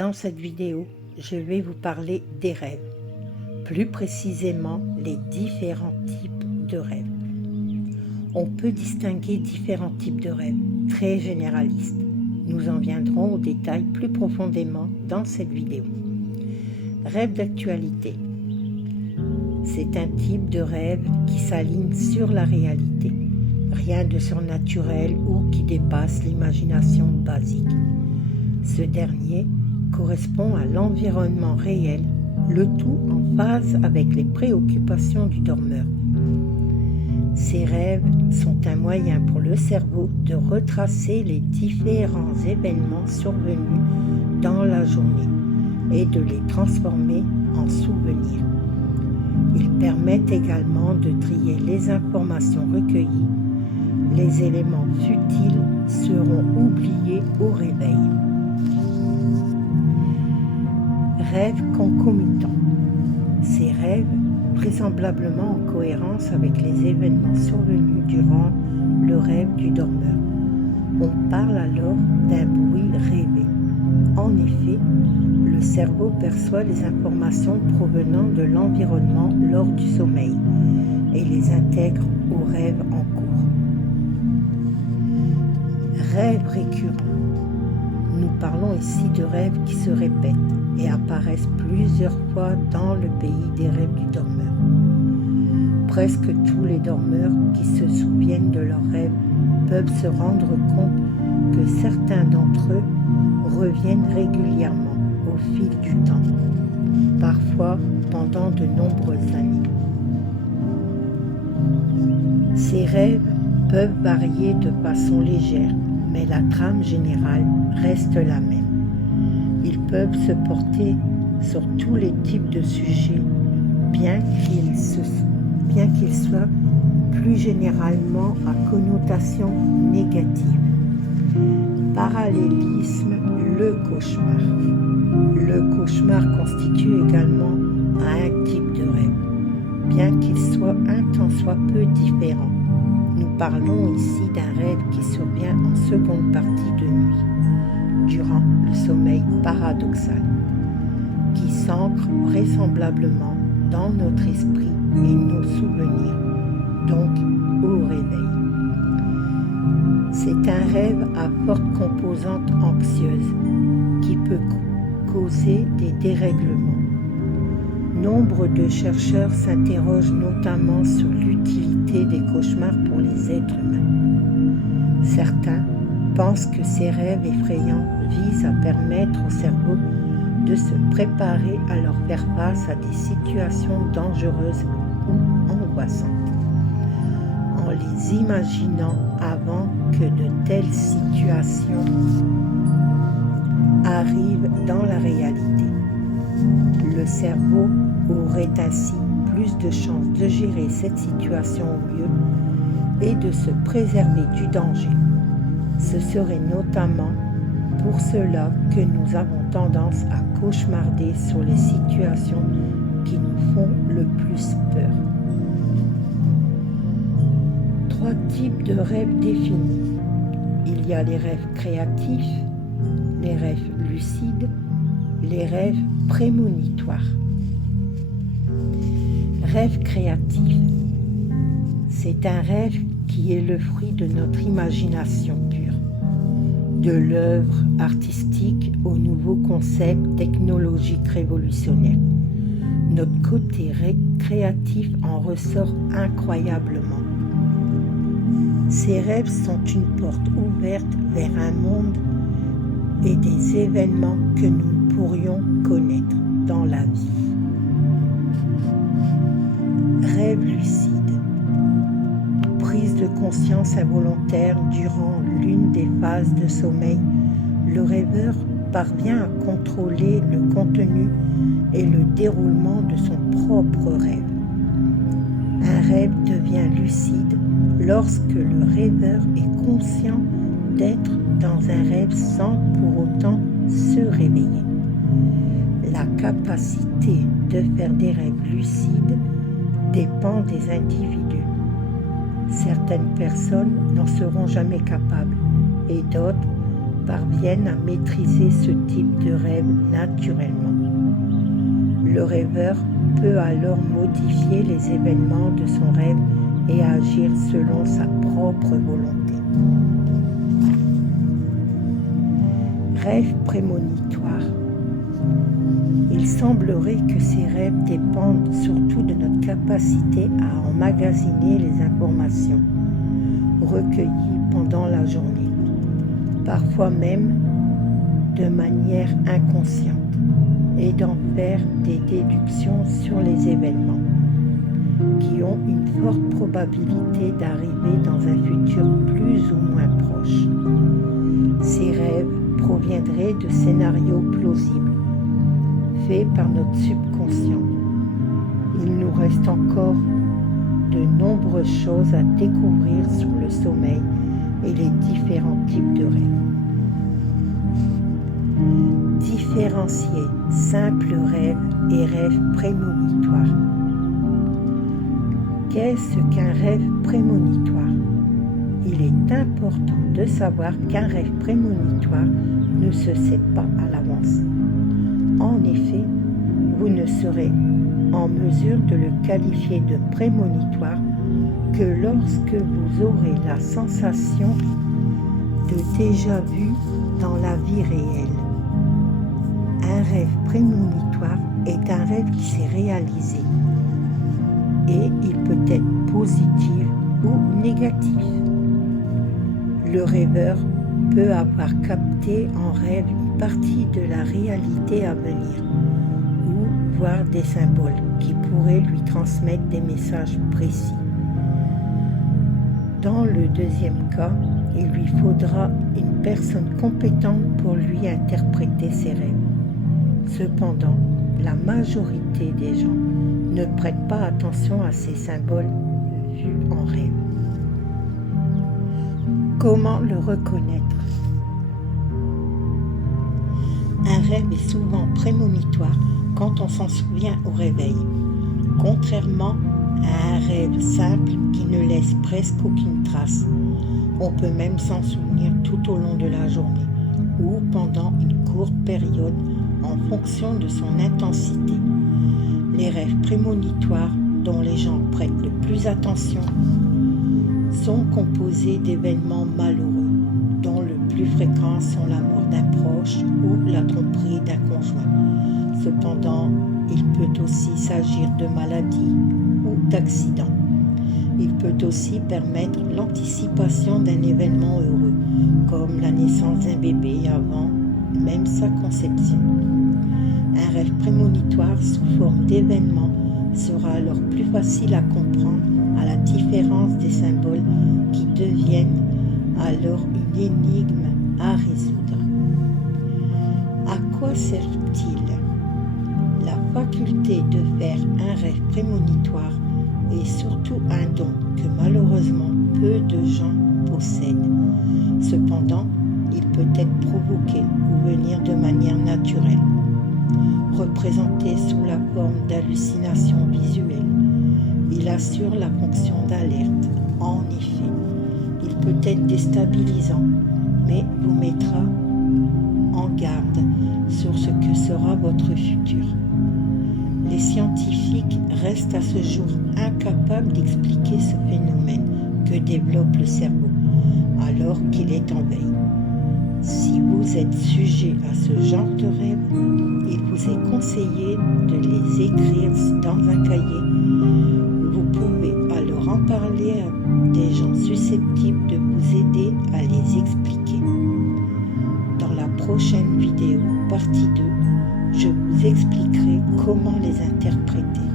Dans cette vidéo, je vais vous parler des rêves, plus précisément les différents types de rêves. On peut distinguer différents types de rêves, très généralistes. Nous en viendrons aux détails plus profondément dans cette vidéo. Rêve d'actualité. C'est un type de rêve qui s'aligne sur la réalité, rien de surnaturel ou qui dépasse l'imagination basique. Ce dernier correspond à l'environnement réel, le tout en phase avec les préoccupations du dormeur. Ces rêves sont un moyen pour le cerveau de retracer les différents événements survenus dans la journée et de les transformer en souvenirs. Ils permettent également de trier les informations recueillies. Les éléments futiles seront oubliés au réveil. Rêves concomitants. Ces rêves, vraisemblablement en cohérence avec les événements survenus durant le rêve du dormeur. On parle alors d'un bruit rêvé. En effet, le cerveau perçoit les informations provenant de l'environnement lors du sommeil et les intègre au rêve en cours. Rêves récurrents. Nous parlons ici de rêves qui se répètent et apparaissent plusieurs fois dans le pays des rêves du dormeur. Presque tous les dormeurs qui se souviennent de leurs rêves peuvent se rendre compte que certains d'entre eux reviennent régulièrement au fil du temps, parfois pendant de nombreuses années. Ces rêves peuvent varier de façon légère, mais la trame générale reste la même. Ils peuvent se porter sur tous les types de sujets, bien qu'ils soient plus généralement à connotation négative. Parallélisme, le cauchemar. Le cauchemar constitue également un type de rêve, bien qu'il soit un tant soit peu différent. Nous parlons ici d'un rêve qui survient en seconde partie de nuit, durant le sommeil paradoxal, qui s'ancre vraisemblablement dans notre esprit et nos souvenirs, donc au réveil. C'est un rêve à forte composante anxieuse qui peut causer des dérèglements. Nombre de chercheurs s'interrogent notamment sur l'utilité des cauchemars pour les êtres humains. Certains pensent que ces rêves effrayants visent à permettre au cerveau de se préparer à leur faire face à des situations dangereuses ou angoissantes, en les imaginant avant que de telles situations arrivent dans la réalité. Le cerveau aurait ainsi plus de chances de gérer cette situation au mieux et de se préserver du danger. Ce serait notamment pour cela que nous avons tendance à cauchemarder sur les situations qui nous font le plus peur. 3 types de rêves définis. Il y a les rêves créatifs, les rêves lucides, les rêves prémonitoires. Rêve créatif. C'est un rêve qui est le fruit de notre imagination pure, de l'œuvre artistique aux nouveaux concepts technologiques révolutionnaires. Notre côté créatif en ressort incroyablement. Ces rêves sont une porte ouverte vers un monde et des événements que nous pourrions connaître dans la vie. Rêve lucide. Prise de conscience involontaire durant l'une des phases de sommeil, le rêveur parvient à contrôler le contenu et le déroulement de son propre rêve. Un rêve devient lucide lorsque le rêveur est conscient d'être dans un rêve sans pour autant se réveiller. La capacité de faire des rêves lucides dépend des individus. Certaines personnes n'en seront jamais capables et d'autres parviennent à maîtriser ce type type de rêve naturellement. Le rêveur peut alors modifier les événements de son rêve et agir selon sa propre volonté. Rêve prémonitoire. Il semblerait que ces rêves dépendent surtout de notre capacité à emmagasiner les informations recueillies pendant la journée, parfois même de manière inconsciente, et d'en faire des déductions sur les événements qui ont une forte probabilité d'arriver dans un futur plus ou moins proche. Ces rêves proviendraient de scénarios plausibles faits par notre subconscient. Il nous reste encore de nombreuses choses à découvrir sur le sommeil et les différents types de rêves. Différencier simple rêve et rêve prémonitoire. Qu'est-ce qu'un rêve prémonitoire? Il est important de savoir qu'un rêve prémonitoire ne se sait pas à l'avance. En effet, vous ne serez en mesure de le qualifier de prémonitoire que lorsque vous aurez la sensation de déjà vu dans la vie réelle. Un rêve prémonitoire est un rêve qui s'est réalisé et il peut être positif ou négatif. Le rêveur peut avoir capté en rêve une partie de la réalité à venir ou voir des symboles qui pourraient lui transmettre des messages précis. Dans le deuxième cas, il lui faudra une personne compétente pour lui interpréter ses rêves. Cependant, la majorité des gens ne prêtent pas attention à ces symboles vus en rêve. Comment le reconnaître? Un rêve est souvent prémonitoire quand on s'en souvient au réveil, contrairement à un rêve simple qui ne laisse presque aucune trace. On peut même s'en souvenir tout au long de la journée ou pendant une courte période en fonction de son intensité. Les rêves prémonitoires dont les gens prêtent le plus attention sont composés d'événements malheureux, dont le plus fréquent sont la mort d'un proche ou la tromperie d'un conjoint. Cependant, il peut aussi s'agir de maladies ou d'accidents. Il peut aussi permettre l'anticipation d'un événement heureux, comme la naissance d'un bébé avant même sa conception. Un rêve prémonitoire sous forme d'événement sera alors plus facile à comprendre à la différence des symboles qui deviennent alors une énigme à résoudre. À quoi servent-ils? La faculté de faire un rêve prémonitoire est surtout un don que malheureusement peu de gens possèdent. Cependant, il peut être provoqué ou venir de manière naturelle. Représenté sous la forme d'hallucinations visuelles, il assure la fonction d'alerte. En effet, il peut être déstabilisant, mais vous mettra en garde sur ce que sera votre futur. Les scientifiques restent à ce jour incapables d'expliquer ce phénomène que développe le cerveau alors qu'il est en veille. Si vous êtes sujet à ce genre de rêve, il vous est conseillé de les écrire dans un cahier. Vous pouvez alors en parler à des gens susceptibles de vous aider à les expliquer. Dans la prochaine vidéo, partie 2, je vous expliquerai comment les interpréter.